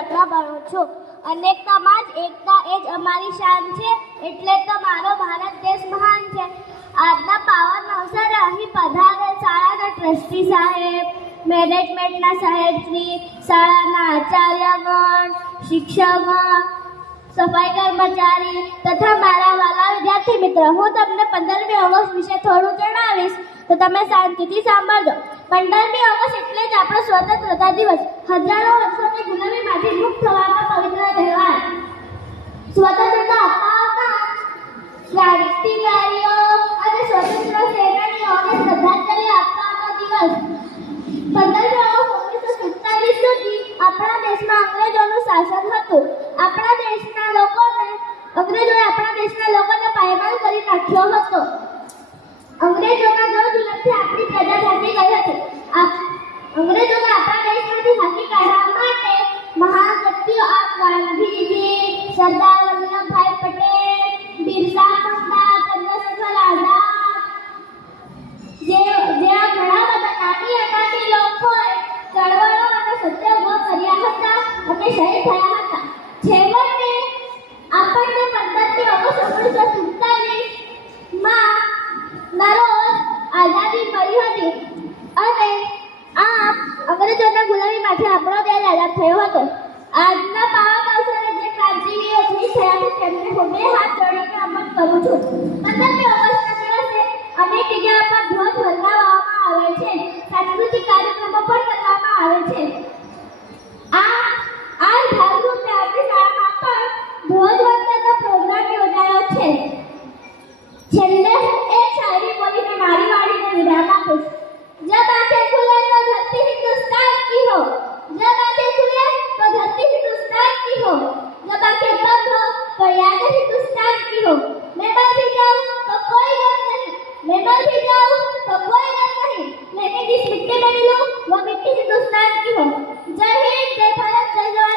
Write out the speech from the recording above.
યાત્રા ભણું છું। અનેકતામાં જ એકતા એ જ અમારી શાન છે, એટલે તો મારો ભારત દેશ મહાન છે। આજના પાવન અવસરે અહીં પધારેલ શાળાના ટ્રસ્ટી સાહેબ, મેનેજમેન્ટના સાહેબશ્રી, શાળાના આચાર્યગણ, શિક્ષકગણ, સફાઈ કર્મચારી તથા મારા વાલા વિદ્યાર્થી મિત્રો, હું તમને 15મી ઓગસ્ટ વિશે થોડું જણાવીશ, તો તમે શાંતિથી સાંભળજો। 15મી ઓગસ્ટ એટલે જ આપણો સ્વતંત્રતા દિવસ, હજારો વર્ષોની ગુલામીમાંથી મુક્ત થવાનો પવિત્ર તહેવાર। સ્વતંત્રતા અપાવતા ક્રાંતિકારીઓ અને સ્વતંત્ર સેનાનીઓને શ્રદ્ધાંજલિ આપવાનો દિવસ। 15મી ઓગસ્ટ 1947 સુધી આપણા દેશમાં અંગ્રેજોનું શાસન હતું। આપણા દેશના લોકોને પાયમાલ કરી નાખ્યો હતો। અંગ્રેજોના જોર જુલમથી આપણી પ્રજા જાગી ગઈ હતી। અંગ્રેજોને આપણા દેશમાંથી હાંકી કાઢવા માટે મહાન વ્યક્તિઓ ગાંધીજી, સરદાર વલ્લભભાઈ પટેલ, બિરસા મુંડા, ચંદ્રશેખર આઝાદ જેવા ઘણા બધા નામી અનામી લોકોએ ચળવળો અને સત્યાગ્રહ કર્યા હતા અને શહીદ થયા હતા। છેવટે આપણને 15મી ઓગસ્ટ 1947 ના રોજ આઝાદી મળી હતી અને આમ અંગ્રેજોના ગુલામીમાંથી આપણો દેશ આઝાદ થયો હતો। આજના પાવન અવસરે જે ક્રાંતિવીરો શહીદ થયા છે તેમને હું બે હાથ જોડીને નમન કરું છું। 15મી ઓગસ્ટના દિવસે અનેક જગ્યાઓ પર ધ્વજ ફરકાવવામાં આવે છે, સાંસ્કૃતિક કાર્યક્રમો પણ કરવામાં આવે છે। આ ભાગરૂપે આપણી શાળામાં પણ ધ્વજવંદનનો પ્રોગ્રામ યોજાયો છે। છેલ્લે એક શાયરી બોલીને મારી વાણીને વિરામ આપીશ। जब आंखें खुले तो धरती हिंदुस्तान की हो, जब आंखें खुले तो धरती हिंदुस्तान की हो, जब आंखें बंद हो तो याद हिंदुस्तान की हो। मैं मर भी जाऊं तो कोई गम नहीं, मैं मर भी जाऊं तो कोई गम नहीं, लेकिन जिस मिट्टी में मिलूं वो मिट्टी हिंदुस्तान की हो। जय हिंद, जय भारत, जय जवान,